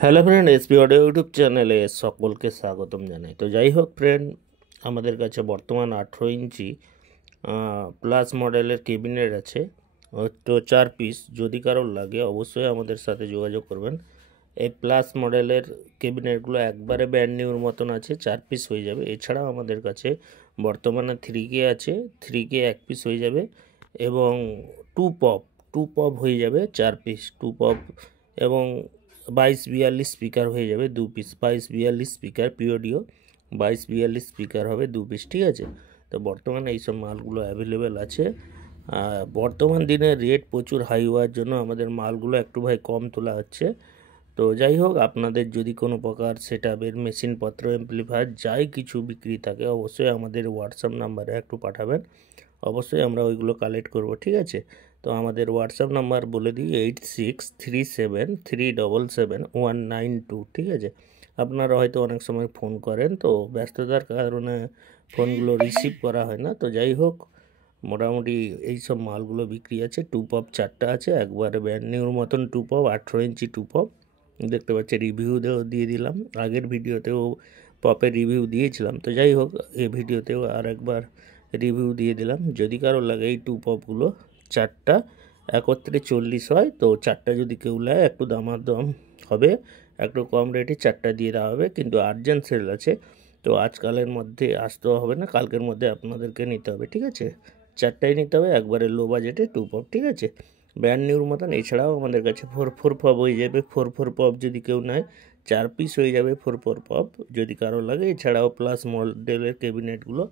Hello friend, SP audio YouTube চ্যানেলে সকলকে স্বাগতম জানাই। তো যাই হোক ফ্রেন্ড, আমাদের কাছে বর্তমান 18 ইঞ্চি প্লাস মডেলের ক্যাবিনেট আছে, তো 4 পিস। যদি কারোর লাগে অবশ্যই আমাদের সাথে যোগাযোগ করবেন। এই প্লাস মডেলের ক্যাবিনেটগুলো একবারে ব্র্যান্ড নিউর মতন আছে, 4 পিস হয়ে যাবে। এছাড়াও আমাদের কাছে বর্তমানে 3K আছে, 3K 1 পিস হয়ে যাবে, এবং 2 পপ হয়ে যাবে 4 পিস 2 পপ, এবং 22-42 স্পিকার হয়ে যাবে 2 পিস। 22-42 স্পিকার পিওডিও, 22-42 স্পিকার হবে 2 পিস, ঠিক আছে। তো বর্তমানে এইসব মালগুলো অ্যাভেলেবেল আছে। বর্তমান দিনে রেট প্রচুর হাই হওয়ার জন্য আমাদের মালগুলো একটু ভাই কম তোলা হচ্ছে। তো যাই হোক, আপনাদের যদি কোনো প্রকার সেটআপের মেশিনপত্র, অ্যাম্পলিফায়ার যাই কিছু বিক্রি থাকে অবশ্যই আমাদের হোয়াটসঅ্যাপ নাম্বারে একটু পাঠাবেন, অবশ্যই আমরা ওইগুলো কালেক্ট করব, ঠিক আছে। তো আমাদের হোয়াটসঅ্যাপ নাম্বার বলে দিই 8637377192, ঠিক আছে। আপনারা হয়তো অনেক সময় ফোন করেন, তো ব্যস্ততার কারণে ফোনগুলো রিসিভ করা হয় না। তো যাই হোক, মোটামুটি এই সব মালগুলো বিক্রি আছে। 2 পপ 4টা আছে, একবারে ব্র্যান্ড নিউর মতন 2 পপ, 18 ইঞ্চি 2 পপ দেখতে পাচ্ছি। রিভিউ দিয়ে দিলাম, আগের ভিডিওতেও পপের রিভিউ দিয়েছিলাম। তো যাই হোক, এই ভিডিওতেও আর একবার রিভিউ দিয়ে দিলাম। যদি কারো লাগে এই 2 পপগুলো 4টা একত্রে 40 হয়, তো 4টা যদি কেউ নেয় একটু দামাদাম হবে, একটু কম রেটে 4টা দিয়ে দেওয়া হবে। কিন্তু আর্জেন্ট সেল আছে, তো আজকালের মধ্যে আসতেও হবে না, কালকের মধ্যে আপনাদেরকে নিতে হবে, ঠিক আছে। 4টাই নিতে হবে, একবারে লো বাজেটে 2 পপ, ঠিক আছে, ব্র্যান্ড নিউর মতন। এছাড়াও আমাদের কাছে 4 পপ হয়ে যাবে। 4 পপ যদি কেউ নেয় 4 পিস হয়ে যাবে 4 পপ, যদি কারো লাগে। এছাড়াও প্লাস মডেলের ক্যাবিনেটগুলো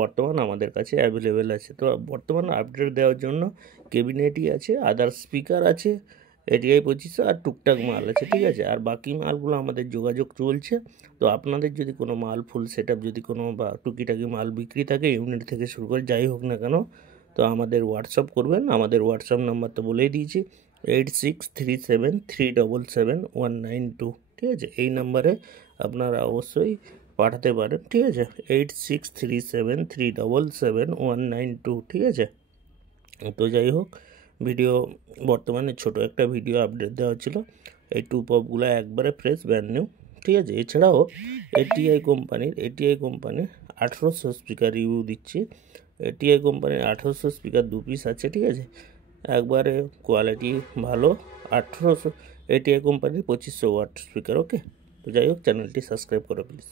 বর্তমান আমাদের কাছে অ্যাভেলেবেল আছে। তো বর্তমান আপডেট দেওয়ার জন্য ক্যাবিনেটই আছে, আদার স্পিকার আছে, এটিআই 2500 আর টুকটাক মাল আছে, ঠিক আছে। আর বাকি মালগুলো আমাদের যোগাযোগ চলছে। তো আপনাদের যদি কোনো মাল ফুল সেটআপ যদি কোনো বা টুকিটাকি মাল বিক্রি থাকে, ইউনিট থেকে শুরু করে যাই হোক না কেন, তো আমাদের হোয়াটসঅ্যাপ করবেন। আমাদের হোয়াটসঅ্যাপ নাম্বার তো বলেই দিয়েছি 8637377192, ঠিক আছে। এই নাম্বারে আপনারা অবশ্যই পাঠাতে পারেন, ঠিক আছে। 8637377192, ঠিক আছে। তো যাই হোক, ভিডিও বর্তমানে ছোট একটা ভিডিও আপডেট দেওয়া ছিল। এই 2 পপগুলো একবারে ফ্রেশ ব্র্যান্ড নিউ, ঠিক আছে। এছাড়াও এটিআই কোম্পানির 1800 স্পিকার রিভিউ দিচ্ছি। এটিআই কোম্পানির 1800 স্পিকার 2 পিস আছে, ঠিক আছে, একবারে কোয়ালিটি ভালো। 1800 এটিআই কোম্পানির 2500 ওয়াট স্পিকার, ওকে। তো যাই হোক, চ্যানেলটি সাবস্ক্রাইব করো প্লিজ।